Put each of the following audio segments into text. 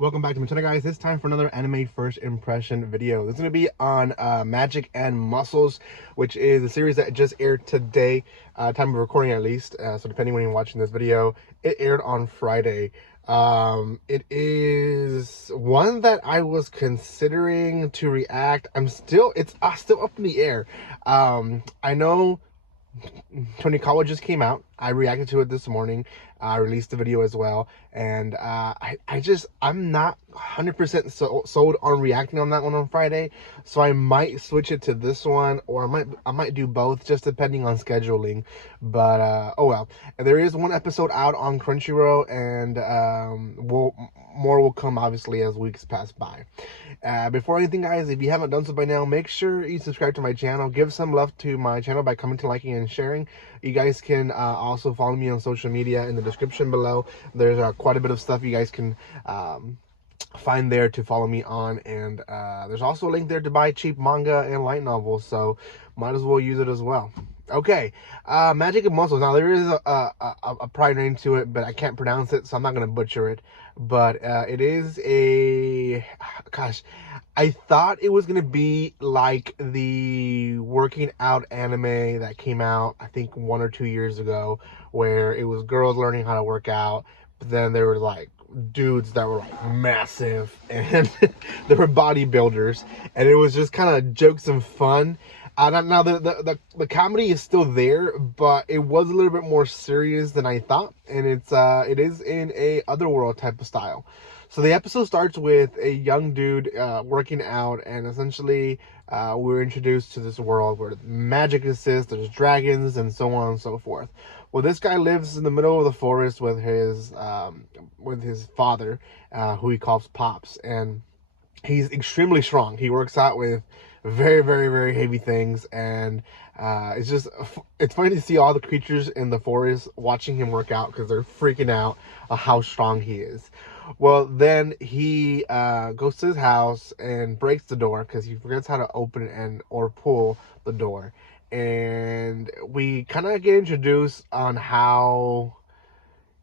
Welcome back to my channel, guys. It's time for another anime first impression video. This is going to be on Magic and Muscles, which is a series that just aired today, time of recording at least. So depending when you're watching this video, it aired on Friday. It is one that I was considering to react. It's still up in the air. I know Tony Kawa just came out. I reacted to it this morning. I released the video as well, and I'm not 100% sold on reacting on that one on Friday, so I might switch it to this one, or I might do both, just depending on scheduling. But oh well. And there is one episode out on Crunchyroll, and more will come obviously as weeks pass by. Before anything, guys, if you haven't done so by now, make sure you subscribe to my channel. Give some love to my channel by commenting, liking, and sharing. You guys can also follow me on social media in the description below. There's quite a bit of stuff you guys can find there to follow me on, and there's also a link there to buy cheap manga and light novels, so might as well use it as well. Okay, Magic and Muscles. Now there is a prior name to it, but I can't pronounce it, so I'm not gonna butcher it. But it is a, gosh, I thought it was gonna be like the working out anime that came out, I think 1 or 2 years ago, where it was girls learning how to work out, but then there were like dudes that were like massive, and they were bodybuilders, and it was just kind of jokes and fun. Now the comedy is still there, but it was a little bit more serious than I thought, and it is in a otherworld type of style. So the episode starts with a young dude working out, and essentially we're introduced to this world where magic exists, there's dragons, and so on and so forth. Well, this guy lives in the middle of the forest with his father, who he calls Pops, and he's extremely strong. He works out with very, very, very heavy things, and it's funny to see all the creatures in the forest watching him work out because they're freaking out how strong he is. Well, then he goes to his house and breaks the door because he forgets how to open or pull the door, and we kind of get introduced on how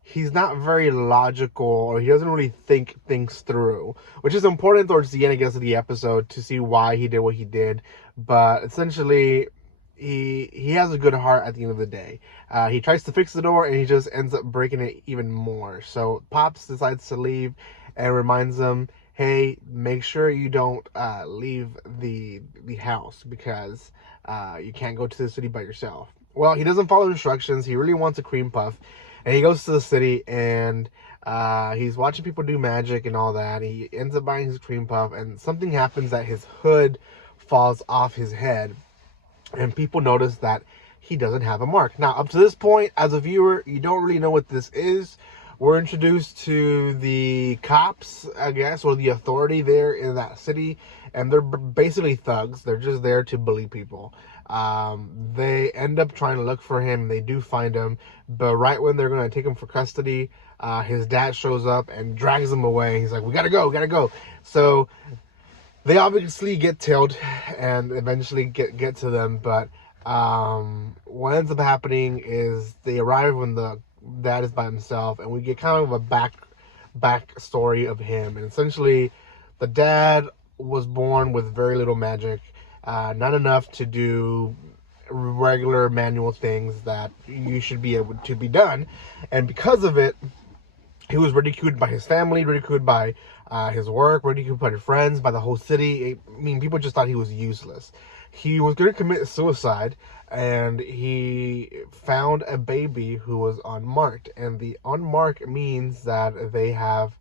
he's not very logical, or he doesn't really think things through, which is important towards the end, I guess, of the episode to see why he did what he did. But essentially, he has a good heart at the end of the day. He tries to fix the door, and he just ends up breaking it even more. So Pops decides to leave and reminds him, hey, make sure you don't leave the house, because you can't go to the city by yourself. Well, he doesn't follow instructions. He really wants a cream puff. And he goes to the city, and he's watching people do magic and all that. He ends up buying his cream puff, and something happens that his hood falls off his head, and people notice that he doesn't have a mark. Now, up to this point, as a viewer, you don't really know what this is. We're introduced to the cops, I guess, or the authority there in that city, and they're basically thugs. They're just there to bully people. They end up trying to look for him. They do find him, but right when they're going to take him for custody, his dad shows up and drags him away. He's like, we gotta go. So they obviously get tailed and eventually get to them, but what ends up happening is they arrive when the dad is by himself, and we get kind of a back story of him. And essentially, the dad was born with very little magic, not enough to do regular manual things that you should be able to be done, and because of it, he was ridiculed by his family, ridiculed by his work, ridiculed by his friends, by the whole city. I mean, people just thought he was useless. He was going to commit suicide, and he found a baby who was unmarked. And the unmarked means that they have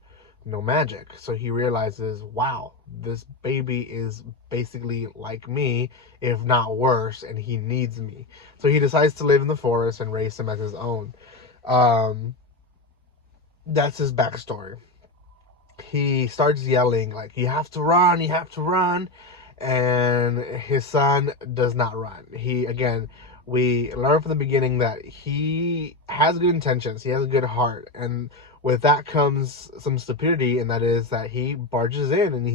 no magic. So he realizes, wow, this baby is basically like me, if not worse, and he needs me. So he decides to live in the forest and raise him as his own. That's his backstory. He starts yelling, like, you have to run, and his son does not run. We learn from the beginning that he has good intentions, he has a good heart, and with that comes some stupidity, and that is that he barges in and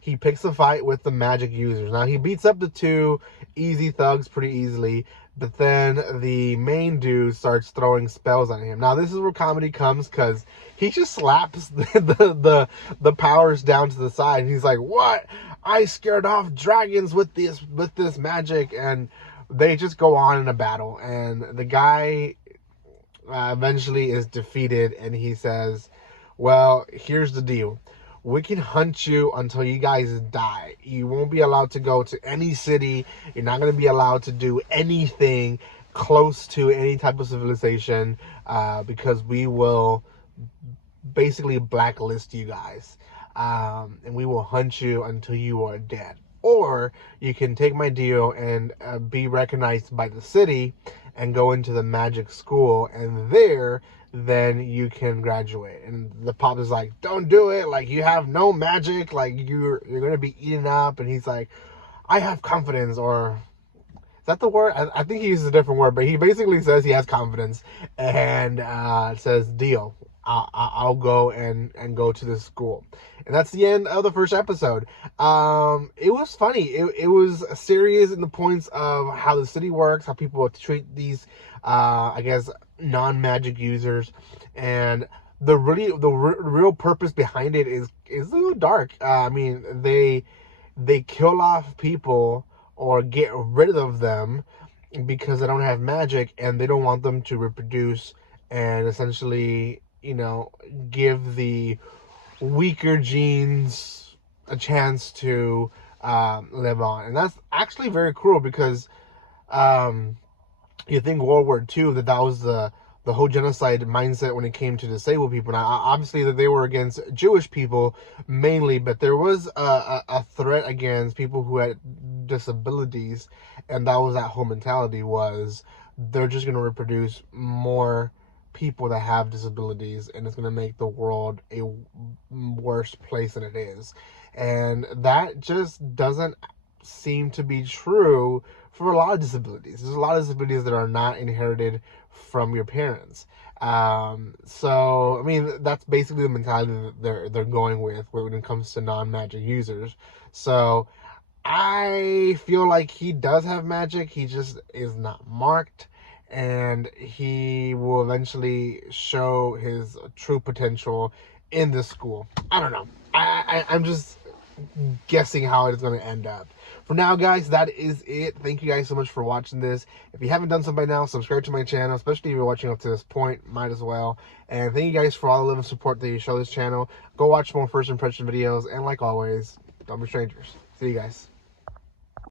he picks a fight with the magic users. Now he beats up the two easy thugs pretty easily, but then the main dude starts throwing spells on him. Now this is where comedy comes, because he just slaps the powers down to the side. He's like, "What? I scared off dragons with this magic," and they just go on in a battle, and the guy eventually is defeated, and he says, "Well, here's the deal. We can hunt you until you guys die. You won't be allowed to go to any city. You're not going to be allowed to do anything close to any type of civilization, because we will basically blacklist you guys. And we will hunt you until you are dead. Or you can take my deal and be recognized by the city and go into the magic school, and there then you can graduate." And the pop is like, "Don't do it, like you have no magic, like you're gonna be eaten up." And he's like, "I have confidence," or is that the word? I think he uses a different word, but he basically says he has confidence, and says, "Deal, I'll go and go to this school." And that's the end of the first episode. It was funny. It was serious in the points of how the city works, how people treat these, I guess, non-magic users, and the real purpose behind it is a little dark. I mean, they kill off people or get rid of them because they don't have magic, and they don't want them to reproduce and essentially, give the weaker genes a chance to live on. And that's actually very cruel, because you think World War II, that was the whole genocide mindset when it came to disabled people. Now, obviously, that they were against Jewish people mainly, but there was a threat against people who had disabilities, and that was that whole mentality, was they're just going to reproduce more people that have disabilities, and it's going to make the world a worse place than it is. And that just doesn't seem to be true for a lot of disabilities. There's a lot of disabilities that are not inherited from your parents. So I mean, that's basically the mentality that they're going with when it comes to non-magic users. So I feel like he does have magic, he just is not marked, and he will eventually show his true potential in this school. I don't know. I'm just guessing how it's going to end up. For now, guys, that is it. Thank you guys so much for watching this. If you haven't done so by now, subscribe to my channel, especially if you're watching up to this point, might as well. And thank you guys for all the love and support that you show this channel. Go watch more first impression videos, and like always, don't be strangers. See you guys.